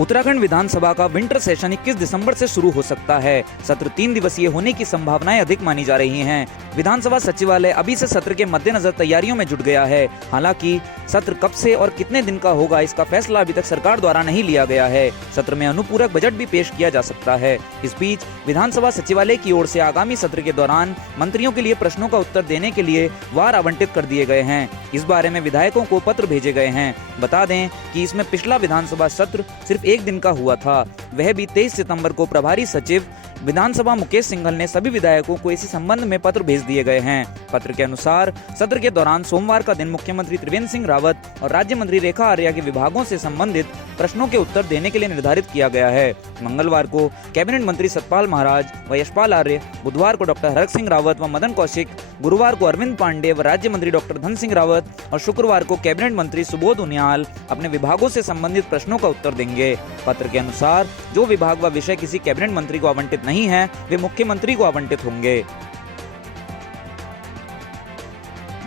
उत्तराखंड विधानसभा का winter session 21 दिसंबर से शुरू हो सकता है। सत्र 3 दिवसीय होने की संभावनाएं अधिक मानी जा रही हैं। विधानसभा सचिवालय अभी से सत्र के मद्देनजर तैयारियों में जुट गया है। हालांकि सत्र कब से और कितने दिन का होगा, इसका फैसला अभी तक सरकार द्वारा नहीं लिया गया है। सत्र में अनुपूरक बजट भी पेश किया जा सकता है। इस बीच विधानसभा सचिवालय की ओर से आगामी सत्र के दौरान मंत्रियों के लिए प्रश्नों का उत्तर देने के लिए वार आवंटित कर दिए गए हैं। इस बारे में विधायकों को पत्र भेजे गए हैं। बता दें कि इसमें पिछला विधानसभा सत्र सिर्फ एक दिन का हुआ था, वह भी 23 सितंबर को प्रभारी सचिव विधानसभा मुकेश सिंघल ने सभी विधायकों को इसी संबंध में पत्र भेज दिए गए हैं। पत्र के अनुसार सत्र के दौरान सोमवार का दिन मुख्यमंत्री त्रिवेंद्र सिंह रावत और राज्य मंत्री रेखा आर्या के विभागों से संबंधित प्रश्नों के उत्तर देने के लिए निर्धारित किया गया है। मंगलवार को कैबिनेट मंत्री सतपाल महाराज व यशपाल आर्य, बुधवार को डॉक्टर हरक सिंह रावत व मदन कौशिक, गुरुवार को अरविंद पांडे व राज्य मंत्री डॉक्टर धन सिंह रावत और शुक्रवार को कैबिनेट मंत्री सुबोध उनियाल अपने विभागों से संबंधित प्रश्नों का उत्तर देंगे। पत्र के अनुसार जो विभाग व विषय किसी कैबिनेट मंत्री को आवंटित नहीं है, वे मुख्यमंत्री को आवंटित होंगे।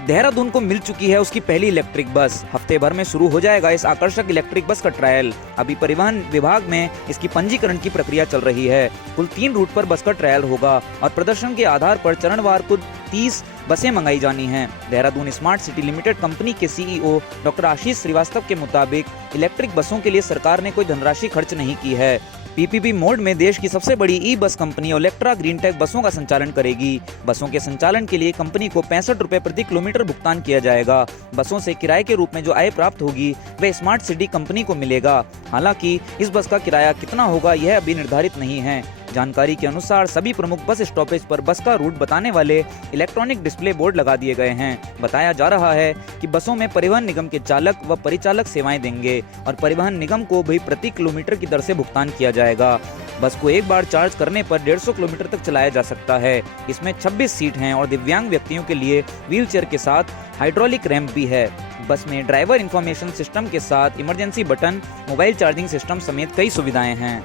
देहरादून को मिल चुकी है उसकी पहली इलेक्ट्रिक बस। हफ्ते भर में शुरू हो जाएगा इस आकर्षक इलेक्ट्रिक बस का ट्रायल। अभी परिवहन विभाग में इसकी पंजीकरण की प्रक्रिया चल रही है। कुल 3 रूट पर बस का ट्रायल होगा और प्रदर्शन के आधार पर चरणवार कुल 30 बसें मंगाई जानी हैं। Dehradun smart city limited company के सीईओ डॉक्टर आशीष श्रीवास्तव के मुताबिक इलेक्ट्रिक बसों के लिए सरकार ने कोई धनराशि खर्च नहीं की है। पीपीपी मोड में देश की सबसे बड़ी ई बस कंपनी ओलेक्ट्रा ग्रीनटेक बसों का संचालन करेगी। बसों के संचालन के लिए कंपनी को 65 रुपए प्रति किलोमीटर भुगतान किया जाएगा। बसों से किराए के रूप में जो आय प्राप्त होगी वह स्मार्ट सिटी कंपनी को मिलेगा। हालांकि इस बस का किराया कितना होगा यह अभी निर्धारित नहीं है। जानकारी के अनुसार सभी प्रमुख बस स्टॉपेज पर बस का रूट बताने वाले इलेक्ट्रॉनिक डिस्प्ले बोर्ड लगा दिए गए हैं। बताया जा रहा है कि बसों में परिवहन निगम के चालक व परिचालक सेवाएं देंगे और परिवहन निगम को भी प्रति किलोमीटर की दर से भुगतान किया जाएगा। बस को एक बार चार्ज करने पर 150 किलोमीटर तक चलाया जा सकता है। इसमें 26 सीट हैं और दिव्यांग व्यक्तियों के लिए व्हील चेयर के साथ हाइड्रोलिक रैंप भी है। बस में ड्राइवर इंफॉर्मेशन सिस्टम के साथ emergency button, mobile charging system समेत कई सुविधाएं हैं।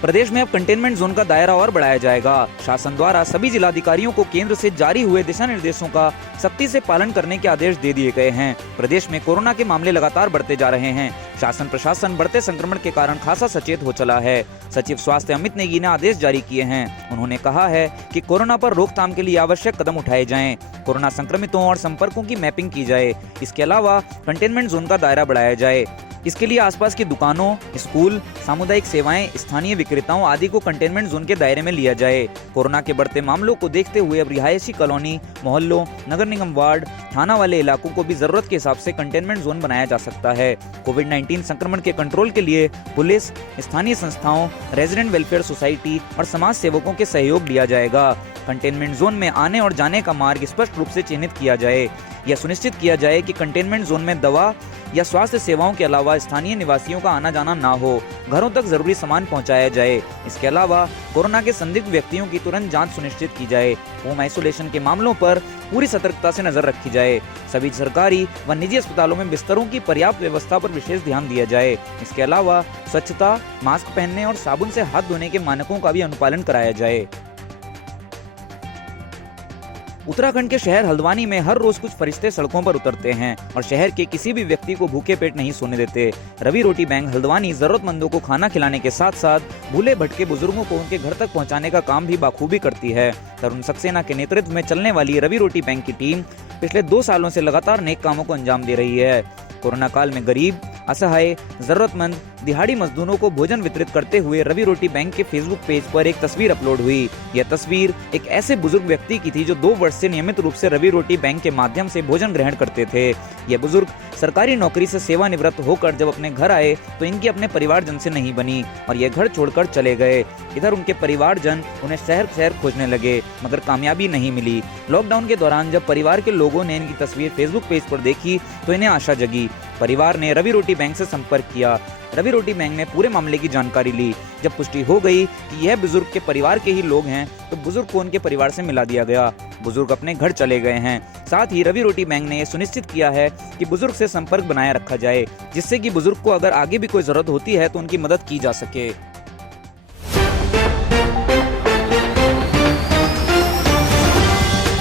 प्रदेश में अब कंटेनमेंट जोन का दायरा और बढ़ाया जाएगा। शासन द्वारा सभी जिलाधिकारियों को केंद्र से जारी हुए दिशा निर्देशों का सख्ती से पालन करने के आदेश दे दिए गए हैं। प्रदेश में कोरोना के मामले लगातार बढ़ते जा रहे हैं। शासन प्रशासन बढ़ते संक्रमण के कारण खासा सचेत हो चला है। सचिव स्वास्थ्य अमित नेगी ने आदेश जारी किए हैं। उन्होंने कहा है कि कोरोना पर रोकथाम के लिए आवश्यक कदम उठाए जाएं। कोरोना संक्रमितों और संपर्कों की मैपिंग की जाए। इसके अलावा कंटेनमेंट जोन का दायरा बढ़ाया जाए। इसके लिए आसपास की दुकानों, स्कूल, सामुदायिक सेवाएं, स्थानीय विक्रेताओं आदि को कंटेनमेंट जोन के दायरे में लिया जाए। कोरोना के बढ़ते मामलों को देखते हुए अब रिहायशी कॉलोनी, मोहल्लों, नगर निगम वार्ड, थाना वाले इलाकों को भी जरूरत के हिसाब से कंटेनमेंट जोन बनाया जा सकता है। कोविड-19 संक्रमण के कंट्रोल के लिए पुलिस, स्थानीय संस्थाओं, रेजिडेंट वेलफेयर सोसाइटी और समाज सेवकों के सहयोग लिया जाएगा। कंटेनमेंट जोन में आने और जाने का मार्ग स्पष्ट रूप से चिन्हित किया जाए। यह सुनिश्चित किया जाए कि कंटेनमेंट जोन में दवा या स्वास्थ्य सेवाओं के अलावा स्थानीय निवासियों का आना जाना ना हो। घरों तक जरूरी सामान पहुंचाया जाए। इसके अलावा कोरोना के संदिग्ध व्यक्तियों की तुरंत जांच सुनिश्चित की जाए। होम आइसोलेशन के मामलों पर पूरी सतर्कता से नजर रखी जाए। सभी सरकारी व निजी अस्पतालों में बिस्तरों की पर्याप्त व्यवस्था पर विशेष ध्यान दिया जाए। इसके अलावा स्वच्छता, मास्क पहनने और साबुन से हाथ धोने के मानकों का भी अनुपालन कराया जाए। उत्तराखंड के शहर हल्द्वानी में हर रोज कुछ फरिश्ते सड़कों पर उतरते हैं और शहर के किसी भी व्यक्ति को भूखे पेट नहीं सोने देते। रवि रोटी बैंक हल्द्वानी जरूरतमंदों को खाना खिलाने के साथ साथ भूले भटके बुजुर्गों को उनके घर तक पहुंचाने का काम भी बाखूबी करती है। तरुण सक्सेना के नेतृत्व में चलने वाली रवि रोटी बैंक की टीम पिछले 2 सालों से लगातार नेक कामों को अंजाम दे रही है। कोरोना काल में गरीब, असहाय, जरूरतमंद, दिहाड़ी मजदूरों को भोजन वितरित करते हुए रवि रोटी बैंक के फेसबुक पेज पर एक तस्वीर अपलोड हुई। यह तस्वीर एक ऐसे बुजुर्ग व्यक्ति की थी जो 2 वर्ष से नियमित रूप से रवि रोटी बैंक के माध्यम से भोजन ग्रहण करते थे। यह बुजुर्ग सरकारी नौकरी से सेवानिवृत्त होकर जब अपने घर आए तो इनकी अपने परिवारजन से नहीं बनी और यह घर छोड़कर चले गए। इधर उनके परिवारजन उन्हें शहर शहर खोजने लगे मगर कामयाबी नहीं मिली। लॉकडाउन के दौरान जब परिवार के लोगों ने इनकी तस्वीर फेसबुक पेज पर देखी तो इन्हें आशा जगी। परिवार ने रवि रोटी बैंक से संपर्क किया। रवि रोटी बैंक ने पूरे मामले की जानकारी ली। जब पुष्टि हो गई कि यह बुजुर्ग के परिवार के ही लोग हैं तो बुजुर्ग को उनके परिवार से मिला दिया गया। बुजुर्ग अपने घर चले गए हैं। साथ ही रवि रोटी बैंक ने यह सुनिश्चित किया है कि बुजुर्ग से संपर्क बनाए रखा जाए, जिससे कि बुजुर्ग को अगर आगे भी कोई जरूरत होती है तो उनकी मदद की जा सके।